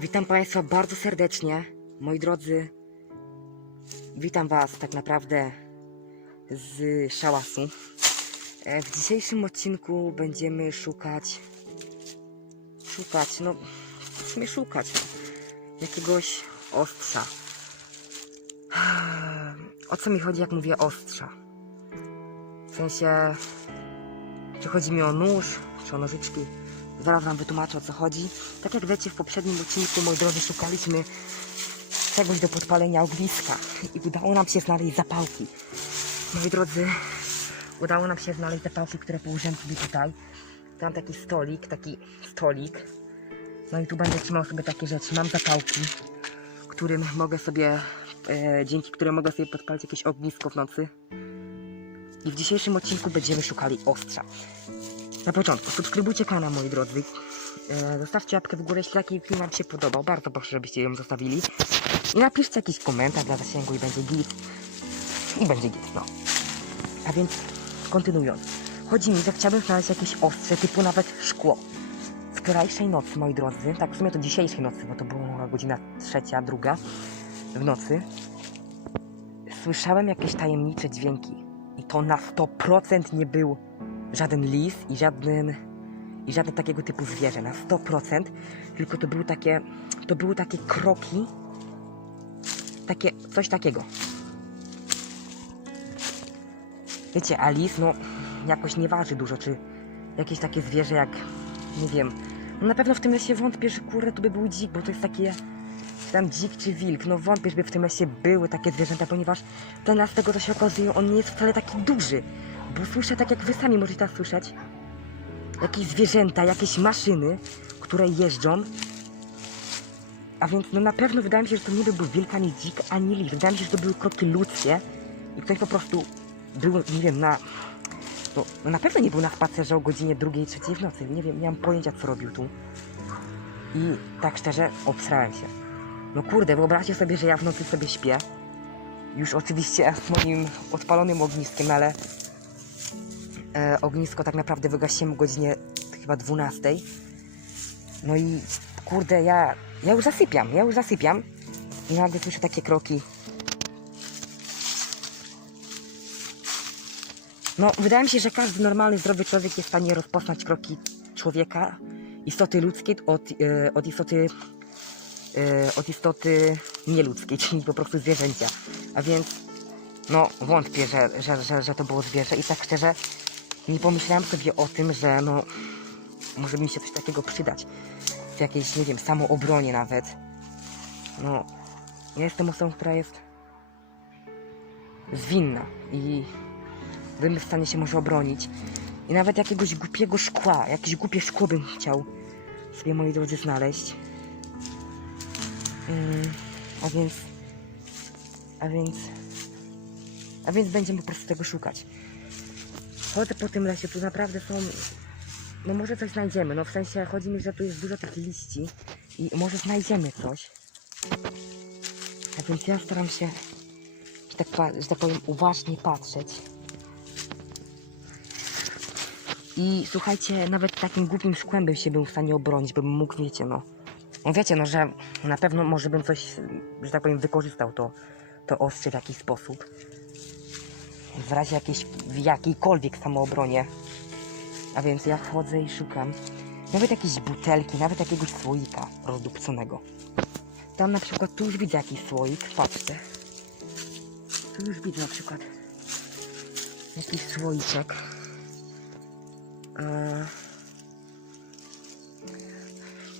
Witam Państwa bardzo serdecznie, moi drodzy. Witam Was tak naprawdę z szałasu. E, W dzisiejszym odcinku będziemy szukać. Szukać, no, w szukać no, jakiegoś ostrza. O co mi chodzi, jak mówię ostrza? W sensie, czy chodzi mi o nóż, czy o nożyczki? Zaraz wam wytłumaczę o co chodzi. Tak jak wiecie, w poprzednim odcinku, moi drodzy, szukaliśmy czegoś do podpalenia ogniska i udało nam się znaleźć zapałki. Moi drodzy, udało nam się znaleźć zapałki, które położyłem sobie tutaj. Tam taki stolik, taki stolik. No i tu będę trzymał sobie takie rzeczy. Mam zapałki, którym mogę sobie, e, dzięki którym mogę sobie podpalić jakieś ognisko w nocy. I w dzisiejszym odcinku będziemy szukali ostrza. Na początku subskrybujcie kanał, moi drodzy. E, zostawcie łapkę w górę, jeśli taki film Wam się podobał. Bardzo proszę, żebyście ją zostawili. I napiszcie jakiś komentarz dla zasięgu i będzie git. I będzie git, no. A więc kontynuując. Chodzi mi, że chciałbym znaleźć jakieś ostrze, typu nawet szkło. Wczorajszej nocy, moi drodzy, tak w sumie to dzisiejszej nocy, bo to była godzina trzecia, druga w nocy, słyszałem jakieś tajemnicze dźwięki. I to na 100% nie był żaden lis i żaden i żadne takiego typu zwierzę na 100%, tylko to były takie to były takie kroki takie, coś takiego wiecie, a lis no jakoś nie waży dużo, czy jakieś takie zwierzę jak nie wiem, no na pewno w tym lesie wątpię, że kurde to by był dzik, bo to jest takie czy tam dzik czy wilk, no wątpię, żeby w tym lesie były takie zwierzęta, ponieważ ten las, tego co się okazuje, on nie jest wcale taki duży. Bo słyszę, tak jak wy sami możecie tak słyszeć, jakieś zwierzęta, jakieś maszyny, które jeżdżą. A więc no na pewno wydaje mi się, że to nie był wilk, ani dzik, ani lis. Wydaje mi się, że to były kroki ludzkie i ktoś po prostu był, nie wiem, na... No, no na pewno nie był na spacerze o godzinie drugiej, trzeciej w nocy. Nie wiem, nie mam pojęcia, co robił tu. I tak szczerze, obsrałem się. No kurde, wyobraźcie sobie, że ja w nocy sobie śpię. Już oczywiście moim odpalonym ogniskiem, ale e, ognisko tak naprawdę wygasiłem o godzinie chyba 12. No i kurde, ja, ja już zasypiam, ja już zasypiam. I nagle słyszę takie kroki. No, wydaje mi się, że każdy normalny, zdrowy człowiek jest w stanie rozpoznać kroki człowieka, istoty ludzkiej od, e, od istoty e, od istoty nieludzkiej, czyli po prostu zwierzęcia. A więc, no, wątpię, że, że, że, że to było zwierzę i tak szczerze nie pomyślałem sobie o tym, że no, może mi się coś takiego przydać. W jakiejś, nie wiem, samoobronie nawet. No, ja jestem osobą, która jest zwinna i bym w stanie się może obronić. I nawet jakiegoś głupiego szkła, jakieś głupie szkło bym chciał sobie, moi drodzy, znaleźć. Mm, a więc. A więc. A więc będziemy po prostu tego szukać. Chodzę po tym lesie, tu naprawdę są. No może coś znajdziemy. No w sensie chodzi mi, że tu jest dużo takich liści i może znajdziemy coś. A więc ja staram się, że tak, że tak powiem, uważnie patrzeć. I słuchajcie, nawet takim głupim szkłem bym się był w stanie obronić, bym mógł, wiecie, no. No wiecie, no, że na pewno może bym coś, że tak powiem, wykorzystał to, to ostrze w jakiś sposób. W razie jakiejś, w jakiejkolwiek samoobronie. A więc ja wchodzę i szukam. Nawet jakieś butelki, nawet jakiegoś słoika rozdupconego. Tam na przykład, tu już widzę jakiś słoik, patrzcie. Tu już widzę na przykład jakiś słoiczek.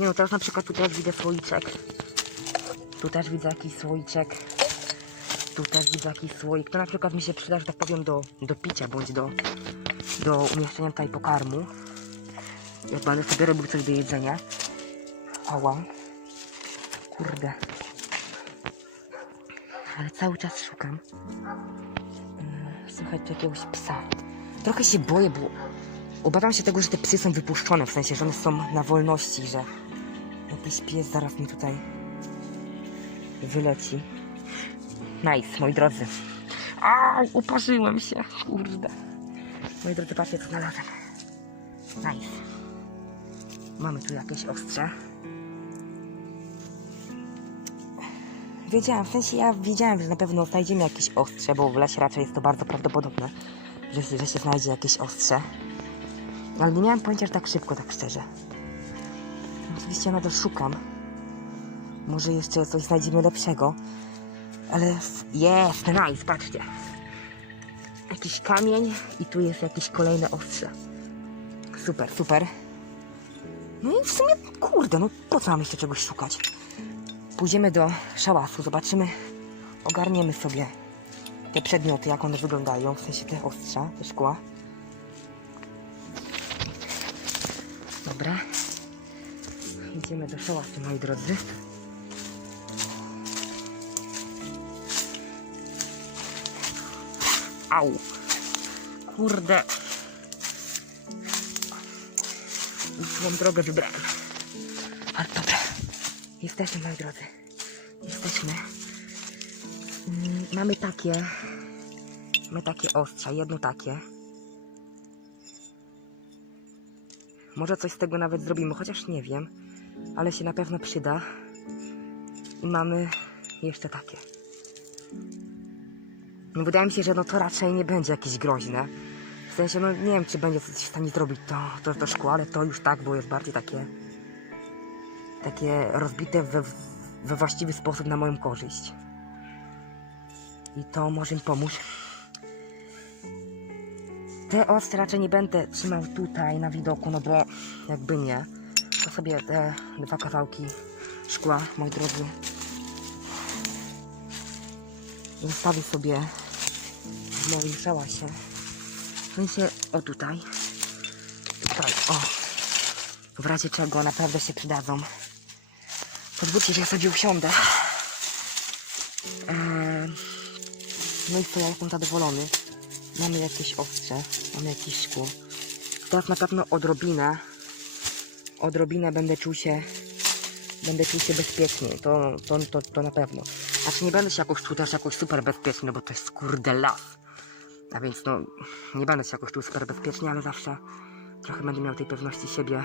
Nie no, teraz na przykład tu też widzę słoiczek. Tu też widzę jakiś słoiczek. Tu też widzę jakiś słoik. To na przykład mi się przyda, że tak powiem, do, do picia, bądź do, do umieszczenia tutaj pokarmu. Jak będę sobie robił coś do jedzenia. Ała. Kurde. Ale cały czas szukam. Yy, Słuchajcie, jakiegoś psa. Trochę się boję, bo obawiam się tego, że te psy są wypuszczone, w sensie, że one są na wolności, że jakiś pies zaraz mi tutaj wyleci. Nice, moi drodzy. Au, uparzyłem się, kurde. Moi drodzy, patrzcie, co znalazłem. Nice. Mamy tu jakieś ostrze. wiedziałam, w sensie ja wiedziałam, że na pewno znajdziemy jakieś ostrze, bo w lesie raczej jest to bardzo prawdopodobne, że, że się znajdzie jakieś ostrze. Ale nie miałam pojęcia, że tak szybko, tak szczerze. Oczywiście nadal szukam. Może jeszcze coś znajdziemy lepszego. Ale jest, nice, patrzcie. Jakiś kamień i tu jest jakieś kolejne ostrze. Super, super. No i w sumie, kurde, no po co mam jeszcze czegoś szukać? Pójdziemy do szałasu, zobaczymy, ogarniemy sobie te przedmioty, jak one wyglądają, w sensie te ostrza, te szkła. Dobra. Idziemy do szałasu, moi drodzy. Au. Kurde. Złą drogę wybrałem. Ale dobra. Jesteśmy, moi drodzy. Jesteśmy. Mm, Mamy takie. Mamy takie ostrza, jedno takie. Może coś z tego nawet zrobimy, chociaż nie wiem. Ale się na pewno przyda. I mamy jeszcze takie. No wydaje mi się, że no to raczej nie będzie jakieś groźne. W sensie, no nie wiem, czy będzie coś w stanie zrobić to, to, to szkło, ale to już tak, bo jest bardziej takie... Takie rozbite we, we właściwy sposób na moją korzyść. I to może mi pomóc. Te ostre raczej nie będę trzymał tutaj na widoku, no bo jakby nie. To sobie te dwa kawałki szkła, moi drodzy, zostawię sobie w moim szałasie. W sensie, o tutaj. Tutaj, o. W razie czego naprawdę się przydadzą. Pozwólcie, że ja sobie usiądę. Eee, no i co, ja jestem zadowolony. Mamy jakieś ostrze, mamy jakieś szkło. Teraz na pewno odrobinę, odrobinę będę czuł się, będę czuł się bezpieczniej. To, to, to, to na pewno. Znaczy nie będę się jakoś czuł też jakoś super bezpieczny, bo to jest kurde las. A więc no, nie będę się jakoś czuł super bezpiecznie, ale zawsze trochę będę miał tej pewności siebie.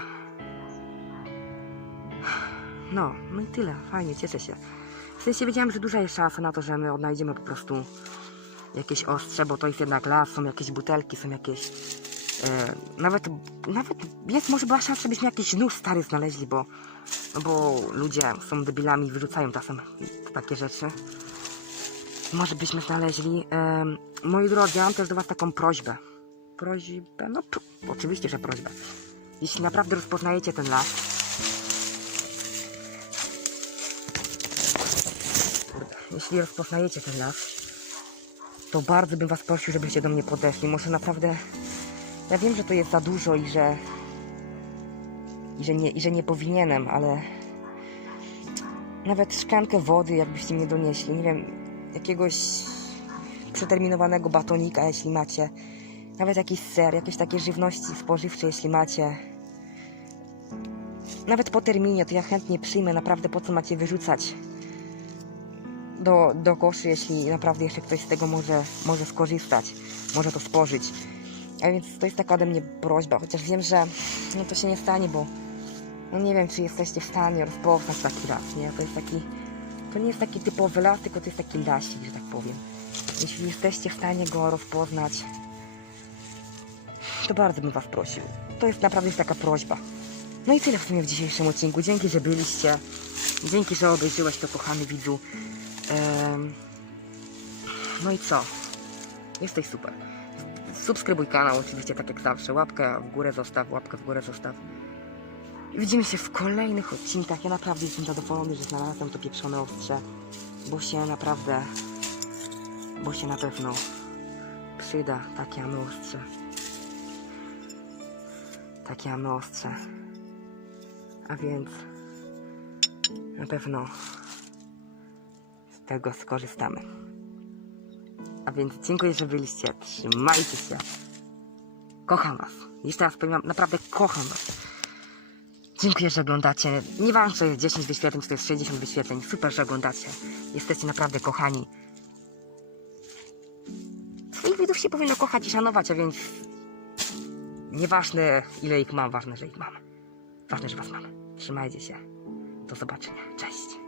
No, no i tyle. Fajnie, cieszę się. W sensie wiedziałem, że duża jest szansa na to, że my odnajdziemy po prostu jakieś ostrze, bo to jest jednak las, są jakieś butelki, są jakieś... E, nawet, nawet jest może była szansa, żebyśmy jakiś nóż stary znaleźli, bo, bo ludzie są debilami i wyrzucają czasem takie rzeczy. Może byśmy znaleźli. Moi drodzy, ja mam też do Was taką prośbę. Prośbę? No, oczywiście, że prośbę. Jeśli naprawdę rozpoznajecie ten las, jeśli rozpoznajecie ten las, to bardzo bym was prosił, żebyście do mnie podeszli. Może naprawdę. Ja wiem, że to jest za dużo i że. I że nie, i że nie powinienem, ale. Nawet szklankę wody, jakbyście mnie donieśli. Nie wiem, jakiegoś przeterminowanego batonika, jeśli macie. Nawet jakiś ser, jakieś takie żywności spożywcze, jeśli macie. Nawet po terminie, to ja chętnie przyjmę. Naprawdę, po co macie wyrzucać do, do koszy, jeśli naprawdę jeszcze ktoś z tego może, może skorzystać, może to spożyć. A więc to jest taka ode mnie prośba, chociaż wiem, że no to się nie stanie, bo no nie wiem, czy jesteście w stanie rozpoznać taki las, nie? To jest taki, to nie jest taki typowy las, tylko to jest taki lasik, że tak powiem. Jeśli jesteście w stanie go rozpoznać, to bardzo bym was prosił. To jest naprawdę taka prośba. No i tyle w sumie w dzisiejszym odcinku. Dzięki, że byliście. Dzięki, że obejrzyłeś to, kochany widzu. Em, no i co? Jesteś super. Subskrybuj kanał oczywiście, tak jak zawsze. Łapkę w górę zostaw, łapkę w górę zostaw. I widzimy się w kolejnych odcinkach. Ja naprawdę jestem zadowolony, że znalazłem to pieprzone ostrze. Bo się naprawdę... Bo się na pewno przyda takie ano ostrze. Takie ano ostrze. A więc... Na pewno z tego skorzystamy. A więc dziękuję, że byliście. Trzymajcie się. Kocham was. Jeszcze raz powiem, naprawdę kocham was. Dziękuję, że oglądacie. Nieważne, czy jest 10 wyświetleń, czy to jest 60 wyświetleń. Super, że oglądacie. Jesteście naprawdę kochani. Swoich widzów się powinno kochać i szanować, a więc... Nieważne, ile ich mam, ważne, że ich mam. Ważne, że was mam. Trzymajcie się. Do zobaczenia. Cześć.